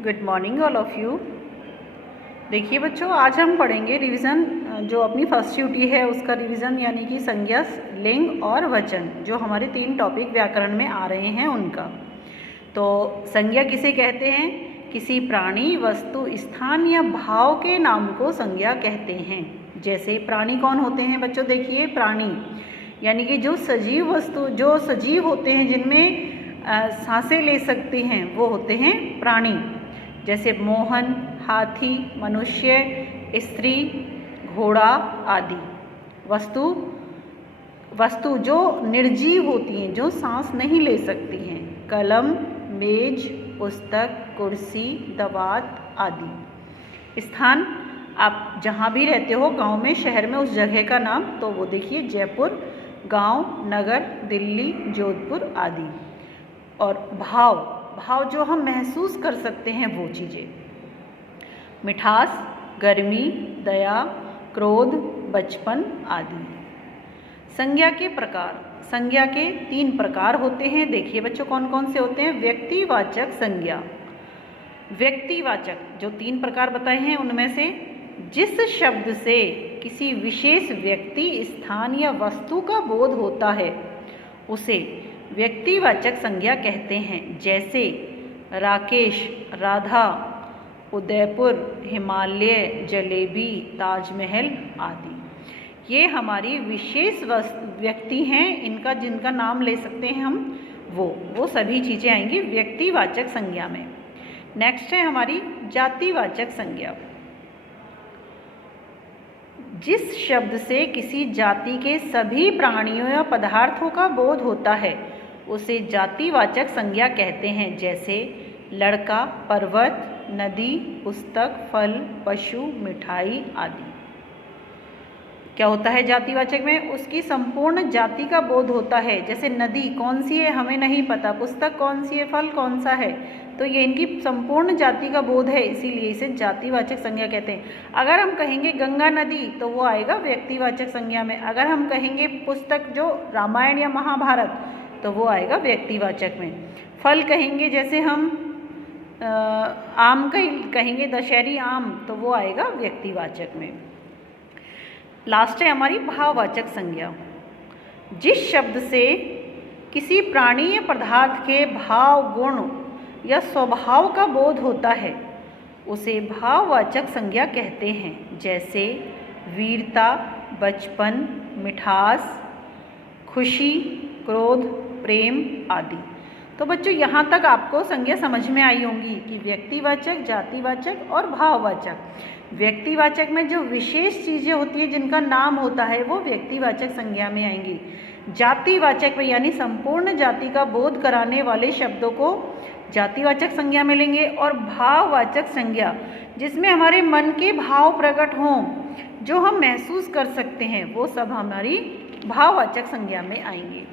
Good morning all of you. देखिए बच्चों, आज हम पढ़ेंगे रिवीजन जो अपनी फर्स्ट ड्यूटी है उसका रिवीजन, यानी कि संज्ञा, लिंग और वचन, जो हमारे 3 टॉपिक व्याकरण में आ रहे हैं उनका। तो संज्ञा किसे कहते हैं? किसी प्राणी, वस्तु, स्थान या भाव के नाम को संज्ञा कहते हैं। जैसे प्राणी कौन होते हैं बच्चों? देखिए, प्राणी यानी कि जो सजीव वस्तु, जो सजीव होते हैं, जिनमें सांसें ले सकते हैं, वो होते हैं प्राणी। जैसे मोहन, हाथी, मनुष्य, स्त्री, घोड़ा आदि। वस्तु जो निर्जीव होती हैं, जो सांस नहीं ले सकती हैं, कलम, मेज, पुस्तक, कुर्सी, दवात आदि। स्थान, आप जहाँ भी रहते हो, गांव में, शहर में, उस जगह का नाम, तो वो देखिए जयपुर, गांव, नगर, दिल्ली, जोधपुर आदि। और भाव जो हम महसूस कर सकते हैं वो चीज़ें, मिठास, गर्मी, दया, क्रोध, बचपन आदि। संज्ञा के प्रकार, संज्ञा के 3 प्रकार होते हैं। देखिए बच्चों, कौन कौन से होते हैं? व्यक्तिवाचक संज्ञा। व्यक्तिवाचक जो 3 प्रकार बताए हैं, उनमें से जिस शब्द से किसी विशेष व्यक्ति, स्थान या वस्तु का बोध होता है उसे व्यक्तिवाचक संज्ञा कहते हैं। जैसे राकेश, राधा, उदयपुर, हिमालय, जलेबी, ताजमहल आदि। ये हमारी विशेष व्यक्ति हैं, इनका जिनका नाम ले सकते हैं हम, वो सभी चीज़ें आएंगी व्यक्तिवाचक संज्ञा में। नेक्स्ट है हमारी जातिवाचक संज्ञा। जिस शब्द से किसी जाति के सभी प्राणियों या पदार्थों का बोध होता है उसे जातिवाचक संज्ञा कहते हैं। जैसे लड़का, पर्वत, नदी, पुस्तक, फल, पशु, मिठाई आदि। क्या होता है जातिवाचक में? उसकी संपूर्ण जाति का बोध होता है। जैसे नदी कौन सी है हमें नहीं पता, पुस्तक कौन सी है, फल कौन सा है, तो ये इनकी संपूर्ण जाति का बोध है, इसीलिए इसे जातिवाचक संज्ञा कहते हैं। अगर हम कहेंगे गंगा नदी तो वो आएगा व्यक्तिवाचक संज्ञा में। अगर हम कहेंगे पुस्तक जो रामायण या महाभारत तो वो आएगा व्यक्तिवाचक में। फल कहेंगे, जैसे हम आम कहेंगे दशहरी आम, तो वो आएगा व्यक्तिवाचक में। लास्ट है हमारी भाववाचक संज्ञा। जिस शब्द से किसी प्राणी या पदार्थ के भाव, गुण या स्वभाव का बोध होता है उसे भाववाचक संज्ञा कहते हैं। जैसे वीरता, बचपन, मिठास, खुशी, क्रोध, प्रेम आदि। तो बच्चों, यहाँ तक आपको संज्ञा समझ में आई होंगी कि व्यक्तिवाचक, जातिवाचक और भाववाचक। व्यक्तिवाचक में जो विशेष चीज़ें होती हैं, जिनका नाम होता है, वो व्यक्तिवाचक संज्ञा में आएंगी। जातिवाचक में यानी संपूर्ण जाति का बोध कराने वाले शब्दों को जातिवाचक संज्ञा में लेंगे। और भाववाचक संज्ञा जिसमें हमारे मन के भाव प्रकट हों, जो हम महसूस कर सकते हैं, वो सब हमारी भाववाचक संज्ञा में आएंगे।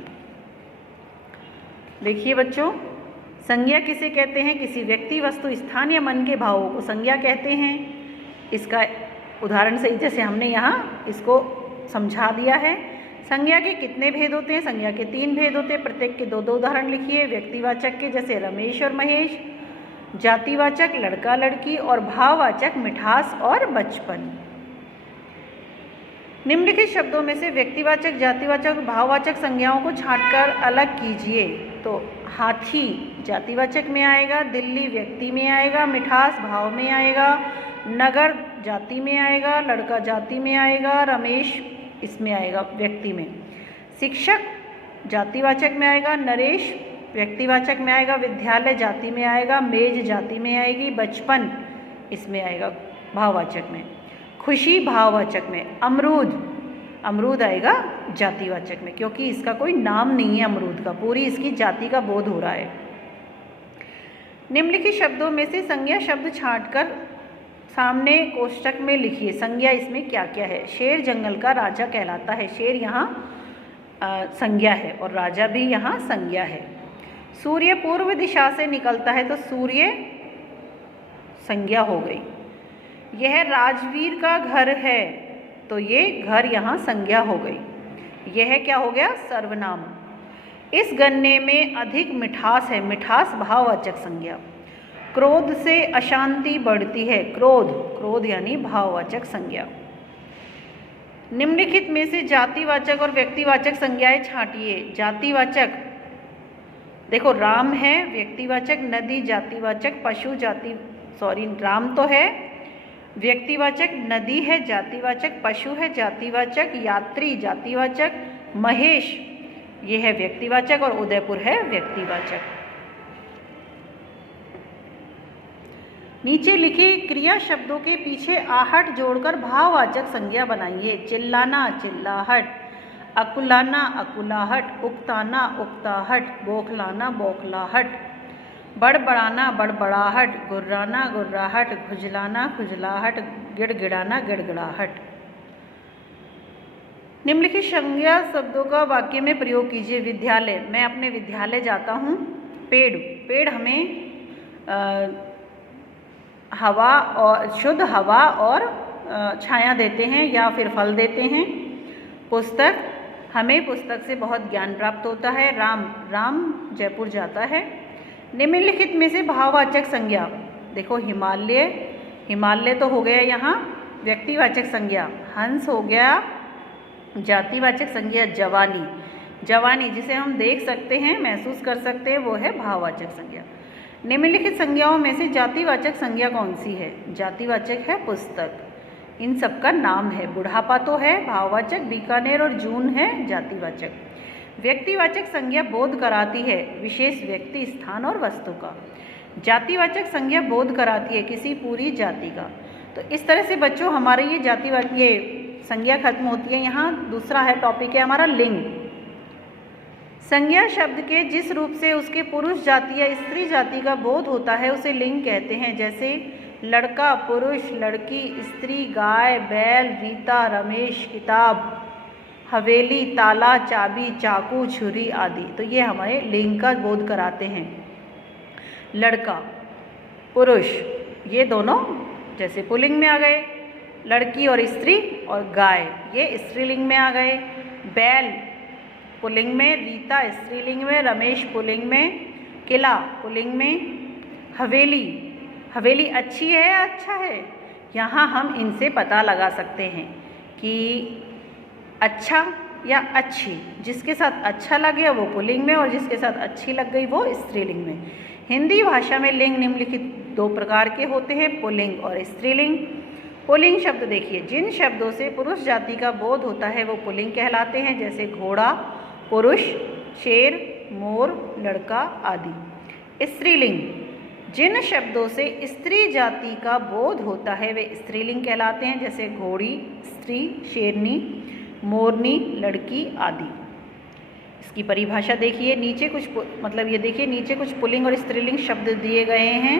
देखिए बच्चों, संज्ञा किसे कहते हैं? किसी व्यक्ति, वस्तु, स्थान या मन के भावों को संज्ञा कहते हैं। इसका उदाहरण से जैसे हमने यहाँ इसको समझा दिया है। संज्ञा के कितने भेद होते हैं? संज्ञा के 3 भेद होते हैं। प्रत्येक के 2-2 उदाहरण लिखिए। व्यक्तिवाचक के जैसे रमेश और महेश, जातिवाचक लड़का लड़की, और भाववाचक मिठास और बचपन। निम्नलिखित शब्दों में से व्यक्तिवाचक, जातिवाचक, भाववाचक संज्ञाओं को छांटकर अलग कीजिए। तो हाथी जातिवाचक में आएगा, दिल्ली व्यक्ति में आएगा, मिठास भाव में आएगा, नगर जाति में आएगा, लड़का जाति में आएगा, रमेश इसमें आएगा व्यक्ति में, शिक्षक जातिवाचक में आएगा, नरेश व्यक्तिवाचक में आएगा, विद्यालय जाति में आएगा, मेज जाति में आएगी, बचपन इसमें आएगा भाववाचक में, खुशी भाववाचक में, अमरूद आएगा जातिवाचक में, क्योंकि इसका कोई नाम नहीं है अमरूद का, पूरी इसकी जाति का बोध हो रहा है। निम्नलिखित शब्दों में से संज्ञा शब्द छांटकर सामने कोष्टक में लिखिए। संज्ञा इसमें क्या क्या है? शेर जंगल का राजा कहलाता है। शेर यहाँ संज्ञा है और राजा भी यहाँ संज्ञा है। सूर्य पूर्व दिशा से निकलता है तो सूर्य संज्ञा हो गई। यह राजवीर का घर है तो ये घर यहाँ संज्ञा हो गई। यह क्या हो गया? सर्वनाम। इस गन्ने में अधिक मिठास है, मिठास भाववाचक संज्ञा। क्रोध से अशांति बढ़ती है। क्रोध, क्रोध यानी भाववाचक संज्ञा। निम्नलिखित में से जातिवाचक और व्यक्तिवाचक संज्ञाएं छांटिए। जातिवाचक देखो, राम है व्यक्तिवाचक, नदी जातिवाचक, पशु राम तो है व्यक्तिवाचक, नदी है जातिवाचक, पशु है जातिवाचक, यात्री जातिवाचक, महेश ये है व्यक्तिवाचक और उदयपुर है व्यक्तिवाचक। नीचे लिखे क्रिया शब्दों के पीछे आहट जोड़कर भाववाचक संज्ञा बनाइए। चिल्लाना चिल्लाहट, अकुलाना अकुलाहट, उकताना उकताहट, बौखलाना बौखलाहट, बड़बड़ाना बड़बड़ाहट, गुर्राना गुर्राहट, खुजलाना खुजलाहट, गिड़गिड़ाना गिड़गिड़ाहट। निम्नलिखित संज्ञा शब्दों का वाक्य में प्रयोग कीजिए। विद्यालय, मैं अपने विद्यालय जाता हूँ। पेड़, पेड़ हमें हवा और शुद्ध हवा और छाया देते हैं या फिर फल देते हैं। पुस्तक, हमें पुस्तक से बहुत ज्ञान प्राप्त होता है। राम, राम जयपुर जाता है। निम्नलिखित में से भाववाचक संज्ञा देखो, हिमालय, हिमालय तो हो गया यहाँ व्यक्तिवाचक संज्ञा। हंस हो गया जातिवाचक संज्ञा। जवानी, जवानी जिसे हम देख सकते हैं, महसूस कर सकते हैं, वो है भाववाचक संज्ञा। निम्नलिखित संज्ञाओं में से जातिवाचक संज्ञा कौन सी है? जातिवाचक है पुस्तक, इन सब का नाम है। बुढ़ापा तो है भाववाचक, बीकानेर और जून है जातिवाचक। व्यक्तिवाचक संज्ञा बोध कराती है विशेष व्यक्ति, स्थान और वस्तु का। जातिवाचक संज्ञा बोध कराती है किसी पूरी जाति का। तो इस तरह से बच्चों हमारे ये जातिवाचक संज्ञा खत्म होती है। यहाँ दूसरा है टॉपिक है हमारा लिंग। संज्ञा शब्द के जिस रूप से उसके पुरुष जाति या स्त्री जाति का बोध होता है उसे लिंग कहते हैं। जैसे लड़का, पुरुष, लड़की, स्त्री, गाय, बैल, रीता, रमेश, किताब, हवेली, ताला, चाबी, चाकू, छुरी आदि। तो ये हमारे लिंग का बोध कराते हैं। लड़का, पुरुष, ये दोनों जैसे पुल्लिंग में आ गए। लड़की और स्त्री और गाय ये स्त्रीलिंग में आ गए। बैल पुल्लिंग में, रीता स्त्रीलिंग में, रमेश पुल्लिंग में, किला पुल्लिंग में। हवेली, हवेली अच्छी है या अच्छा है? यहाँ हम इनसे पता लगा सकते हैं कि अच्छा या अच्छी, जिसके साथ अच्छा लग गया वो पुल्लिंग में और जिसके साथ अच्छी लग गई वो स्त्रीलिंग में। हिंदी भाषा में लिंग निम्नलिखित दो प्रकार के होते हैं, पुल्लिंग और स्त्रीलिंग। पुल्लिंग शब्द देखिए, जिन शब्दों से पुरुष जाति का बोध होता है वो पुल्लिंग कहलाते हैं। जैसे घोड़ा पुरुष, शेर, मोर, लड़का आदि। स्त्रीलिंग, जिन शब्दों से स्त्री जाति का बोध होता है वे स्त्रीलिंग कहलाते हैं। जैसे घोड़ी, स्त्री, शेरनी, मोरनी, लड़की आदि। इसकी परिभाषा देखिए, नीचे कुछ मतलब ये देखिए नीचे कुछ पुल्लिंग और स्त्रीलिंग शब्द दिए गए हैं।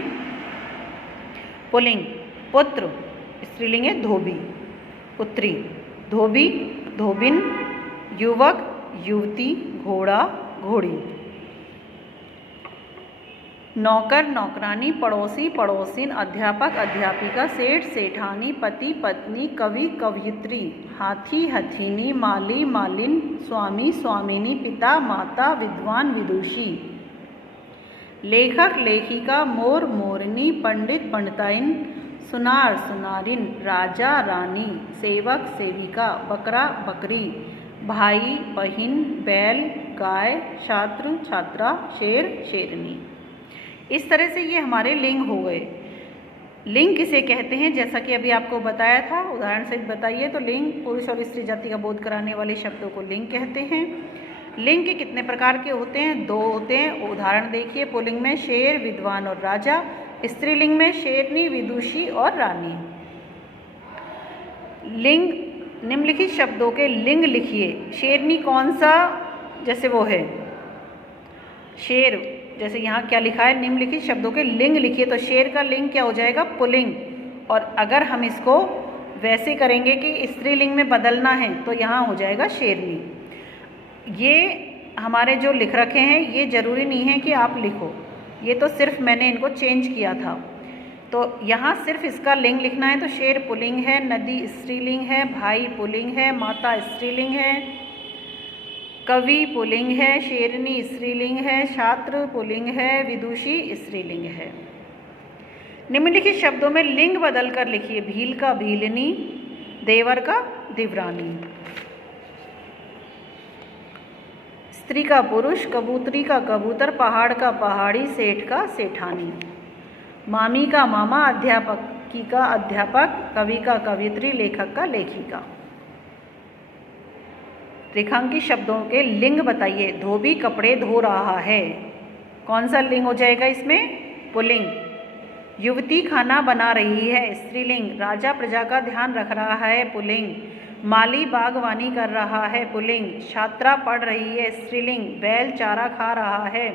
पुल्लिंग पुत्र, स्त्रीलिंग है धोबी, पुत्री, धोबी, धोबिन, युवक, युवती, घोड़ा, घोड़ी। नौकर, नौकरानी, पड़ोसी, पड़ोसिन, अध्यापक, अध्यापिका, सेठ, सेठानी, पति, पत्नी, कवि, कवयित्री, हाथी, हथीनी, माली, मालिन, स्वामी, स्वामिनी, पिता, माता, विद्वान, विदुषी। लेखक, लेखिका, मोर, मोरनी, पंडित, पंडिताइन, सुनार, सुनारिन, राजा, रानी, सेवक, सेविका, बकरा, बकरी, भाई, बहिन, बैल, गाय, छात्र, छात्रा, शेर, शेरनी। इस तरह से ये हमारे लिंग हो गए। लिंग किसे कहते हैं? जैसा कि अभी आपको बताया था, उदाहरण से बताइए तो लिंग पुरुष और स्त्री जाति का बोध कराने वाले शब्दों को लिंग कहते हैं। लिंग के कितने प्रकार के होते हैं? दो होते हैं। उदाहरण देखिए, पुल्लिंग में शेर, विद्वान और राजा। स्त्रीलिंग में शेरनी, विदुषी और रानी। लिंग, निम्नलिखित शब्दों के लिंग लिखिए। शेरनी कौन सा? जैसे वो है शेर, जैसे यहाँ क्या लिखा है, निम्नलिखित शब्दों के लिंग लिखिए। तो शेर का लिंग क्या हो जाएगा? पुल्लिंग। और अगर हम इसको वैसे करेंगे कि स्त्रीलिंग में बदलना है तो यहाँ हो जाएगा शेरनी। ये हमारे जो लिख रखे हैं ये ज़रूरी नहीं है कि आप लिखो, ये तो सिर्फ मैंने इनको चेंज किया था। तो यहाँ सिर्फ इसका लिंग लिखना है। तो शेर पुल्लिंग है, नदी स्त्रीलिंग है, भाई पुल्लिंग है, माता स्त्रीलिंग है, कवि पुल्लिंग है, शेरनी स्त्रीलिंग है, छात्र पुल्लिंग है, विदुषी स्त्रीलिंग है। निम्नलिखित शब्दों में लिंग बदल कर लिखिए। भील का भीलनी, देवर का दिवरानी, स्त्री का पुरुष, कबूतरी का कबूतर, पहाड़ का पहाड़ी, सेठ का सेठानी, मामी का मामा, अध्यापकी का अध्यापक, कवि का कवियत्री, लेखक का लेखिका। रेखांकित शब्दों के लिंग बताइए। धोबी कपड़े धो रहा है, कौन सा लिंग हो जाएगा इसमें? पुल्लिंग। युवती खाना बना रही है, स्त्रीलिंग। राजा प्रजा का ध्यान रख रहा है, पुल्लिंग। माली बागवानी कर रहा है, पुल्लिंग। छात्रा पढ़ रही है, स्त्रीलिंग। बैल चारा खा रहा है,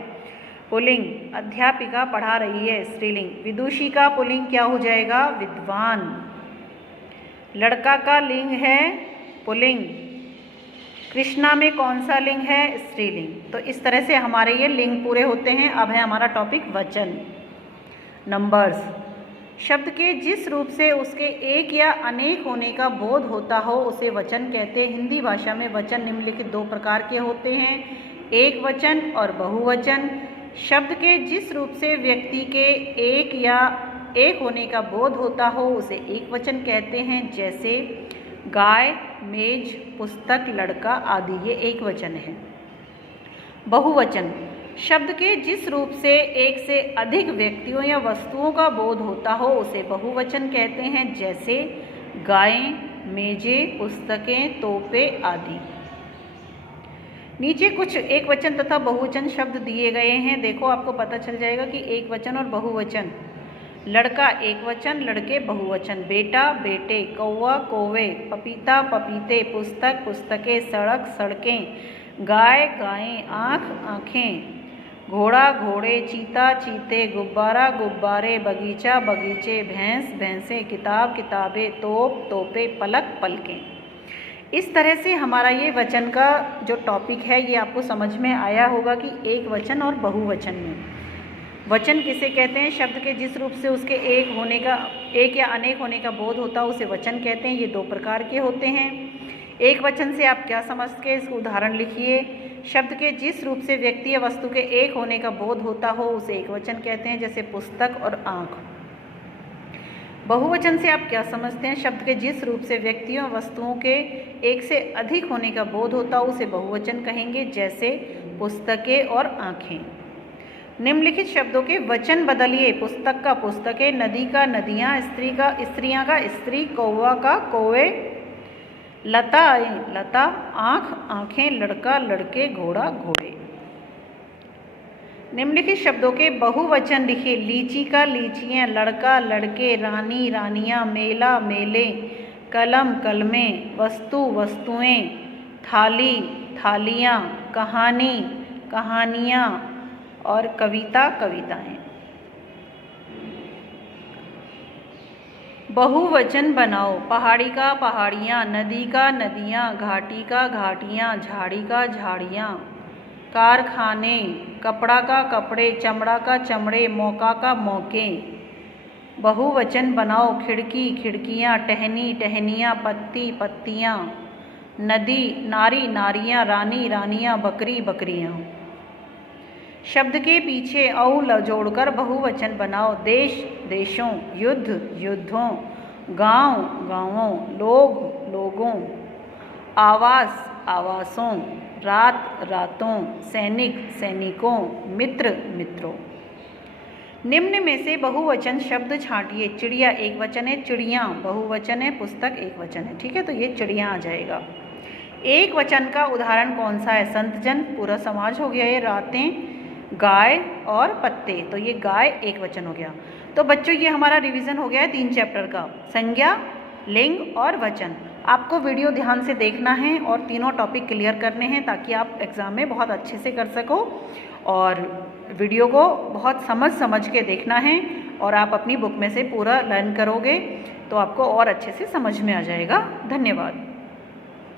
पुल्लिंग। अध्यापिका पढ़ा रही है, स्त्रीलिंग। विदुषी का पुल्लिंग क्या हो जाएगा? विद्वान। लड़का का लिंग है पुल्लिंग। कृष्णा में कौन सा लिंग है? स्त्रीलिंग। तो इस तरह से हमारे ये लिंग पूरे होते हैं। अब है हमारा टॉपिक वचन। नंबर्स। शब्द के जिस रूप से उसके एक या अनेक होने का बोध होता हो उसे वचन कहते हैं। हिंदी भाषा में वचन निम्नलिखित दो प्रकार के होते हैं, एक वचन और बहुवचन। शब्द के जिस रूप से व्यक्ति के एक या एक होने का बोध होता हो उसे एक वचन कहते हैं, जैसे गाय, मेज, पुस्तक, लड़का आदि, ये एक वचन है। बहुवचन। शब्द के जिस रूप से एक से अधिक व्यक्तियों या वस्तुओं का बोध होता हो उसे बहुवचन कहते हैं, जैसे गायें, मेजें, पुस्तकें, तोपे आदि। नीचे कुछ एक वचन तथा बहुवचन शब्द दिए गए हैं, देखो आपको पता चल जाएगा कि एक वचन और बहुवचन। लड़का एक वचन, लड़के बहुवचन। बेटा, बेटे, कौवा, कौवे, पपीता, पपीते, पुस्तक, पुस्तकें, सड़क, सड़कें, गाय, गायें, आँख, आँखें, घोड़ा, घोड़े, चीता, चीते, गुब्बारा, गुब्बारे, बगीचा, बगीचे, भैंस, भैंसें, किताब, किताबें, तोप, तोपे, पलक, पलकें। इस तरह से हमारा ये वचन का जो टॉपिक है ये आपको समझ में आया होगा कि एक वचन और बहुवचन में। वचन किसे कहते हैं? शब्द के जिस रूप से उसके एक या अनेक होने का बोध होता है उसे वचन कहते हैं। ये दो प्रकार के होते हैं। एक वचन से आप क्या समझते हैं? इसको उदाहरण लिखिए। शब्द के जिस रूप से व्यक्ति या वस्तु के एक होने का बोध होता हो उसे एक वचन कहते हैं, जैसे पुस्तक और आँख। बहुवचन से आप क्या समझते हैं? शब्द के जिस रूप से व्यक्तियों वस्तुओं के एक से अधिक होने का बोध होता हो उसे बहुवचन कहेंगे, जैसे पुस्तकें और आँखें। निम्नलिखित शब्दों के वचन बदलिए। पुस्तक का पुस्तकें, नदी का नदियाँ, स्त्री का स्त्रियाँ का स्त्री, कौवा का कौवे, लता लता, आँख आँखें, लड़का लड़के, घोड़ा घोड़े। निम्नलिखित शब्दों के बहुवचन लिखिए। लीची का लीचियाँ, लड़का लड़के, रानी रानियाँ, मेला मेले, कलम कलमें, वस्तु वस्तुएं, थाली थालियाँ, कहानी कहानियाँ और कविता कविताएं। बहुवचन बनाओ। पहाड़ी का पहाड़ियाँ, नदी का नदियाँ, घाटी का घाटियाँ, झाड़ी का झाड़ियाँ, कारखाने, कपड़ा का कपड़े, चमड़ा का चमड़े, मौका का मौके। बहुवचन बनाओ। खिड़की खिड़कियाँ, टहनी टहनियाँ, पत्ती पत्तियाँ, नदी नारी नारियाँ, रानी रानियाँ, बकरी बकरियाँ। शब्द के पीछे औ जोड़कर बहुवचन बनाओ। देश देशों, युद्ध युद्धों, गांव गांवों, लोग लोगों, आवास आवासों, रात रातों, सैनिक सैनिकों, मित्र मित्रों। निम्न में से बहुवचन शब्द छांटिए। चिड़िया एक वचन है, चिड़ियाँ बहुवचन है, पुस्तक एक वचन है। ठीक है, तो ये चिड़ियाँ आ जाएगा। एक वचन का उदाहरण कौन सा है? संतजन पूरा समाज हो गया ये। रातें, गाय और पत्ते, तो ये गाय एक वचन हो गया। तो बच्चों ये हमारा रिवीजन हो गया है 3 चैप्टर का, संज्ञा, लिंग और वचन। आपको वीडियो ध्यान से देखना है और तीनों टॉपिक क्लियर करने हैं ताकि आप एग्ज़ाम में बहुत अच्छे से कर सको। और वीडियो को बहुत समझ के देखना है और आप अपनी बुक में से पूरा लर्न करोगे तो आपको और अच्छे से समझ में आ जाएगा। धन्यवाद।